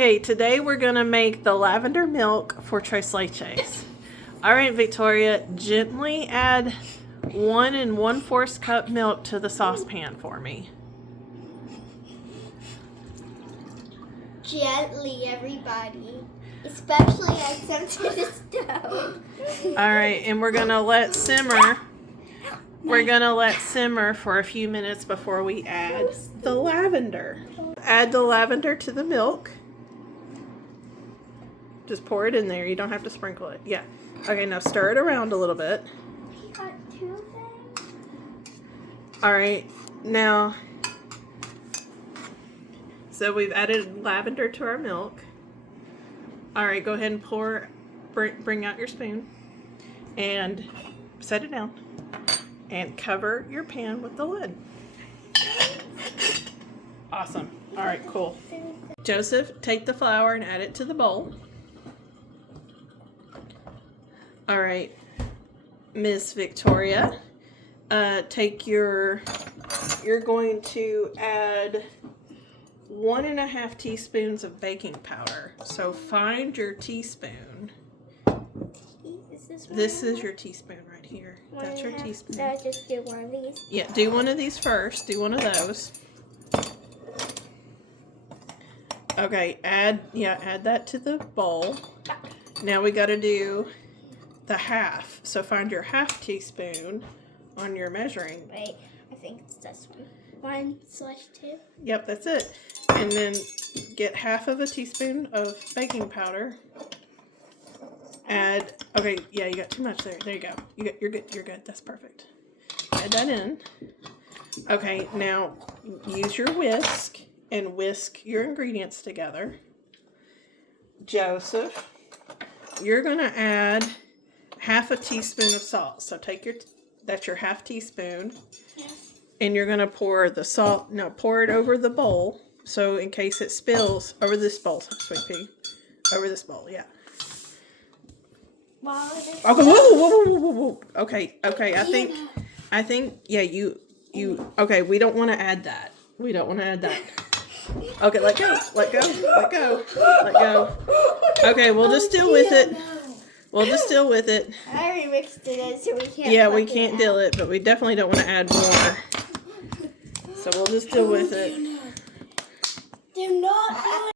Okay, today we're gonna make the lavender milk for Tres Leches. All right, Victoria, gently add 1 1/4 cup milk to the saucepan for me. Gently, everybody. Especially as I'm to the stove. All right, and we're gonna let simmer. We're gonna let simmer for a few minutes before we add the lavender. Add the lavender to the milk. Just pour it in there. You don't have to sprinkle it. Yeah. Okay, now stir it around a little bit. He got 2 things. All right, now, so we've added lavender to our milk. All right, go ahead and bring out your spoon and set it down and cover your pan with the lid. Awesome. All right, cool. Joseph, take the flour and add it to the bowl. All right, Miss Victoria, you're going to add 1 1/2 teaspoons of baking powder. So find your teaspoon. This is your teaspoon right here. That's your teaspoon. So I just do one of these? Yeah, do one of these first. Do one of those. Okay, add that to the bowl. Now we got to do the half. So find your half teaspoon on your measuring. Wait, I think it's this one. 1/2. Yep, that's it. And then get half of a teaspoon of baking powder. Add, okay, yeah, you got too much there. There you go. You're good. That's perfect. Add that in. Okay, now use your whisk and whisk your ingredients together. Joseph, you're gonna add half a teaspoon of salt. So that's your half teaspoon. Yes. And you're gonna pour the salt, pour it over the bowl. So in case it spills over this bowl, Sweet Pea. Over this bowl, yeah. Wow, Okay, whoa. Okay, I think, yeah, you, okay, we don't want to add that. Okay, let go. Okay, we'll just deal with it. I already mixed it in, so we can't. Yeah, we can't deal it, but we definitely don't want to add more. So we'll just deal with it. Do not do it.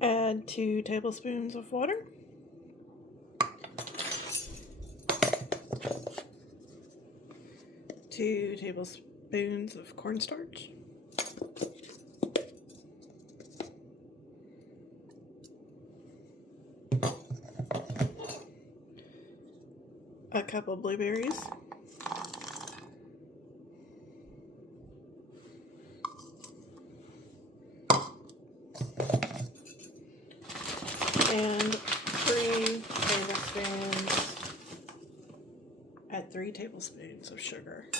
Add 2 tablespoons of water. Two tablespoons of cornstarch. A cup of blueberries. And 3 tablespoons. Add 3 tablespoons of sugar.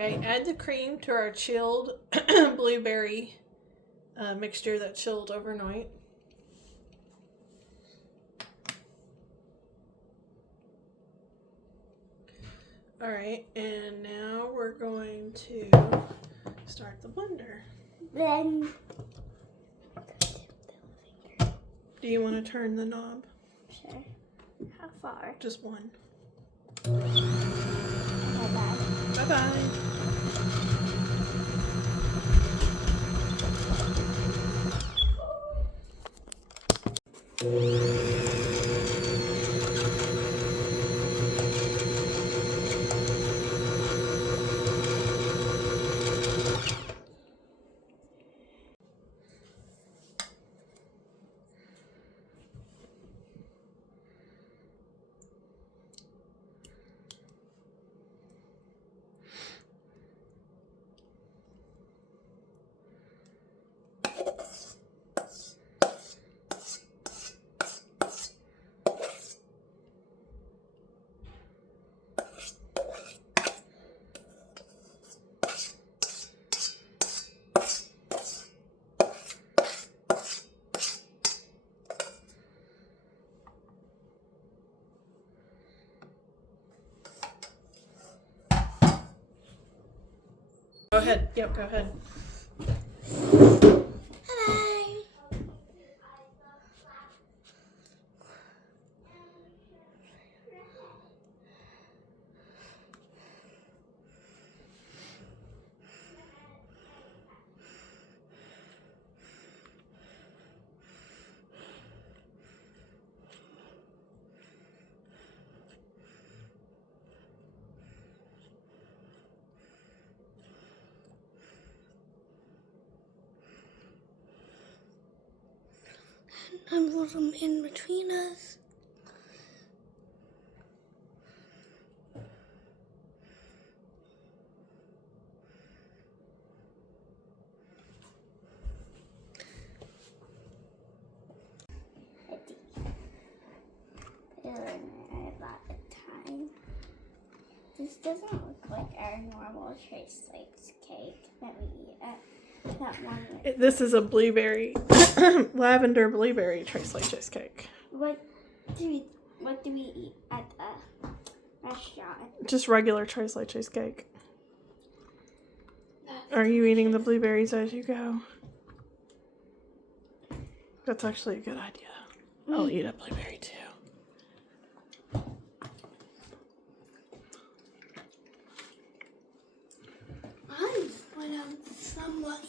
Okay, add the cream to our chilled blueberry mixture that chilled overnight. All right, and now we're going to start the blender. Then. Do you want to turn the knob? Sure. How far? Just one. Bye-bye. Bye-bye. Go ahead. Yep, go ahead. Bye. I'm little in between us. About the time. This doesn't look like our normal trace lace cake that we eat at that one. This is a blueberry, lavender blueberry tres leches cake. What do we eat at the restaurant? Just regular tres leches cake. Are you eating the blueberries as you go? That's actually a good idea. I'll eat a blueberry too. I'm somewhat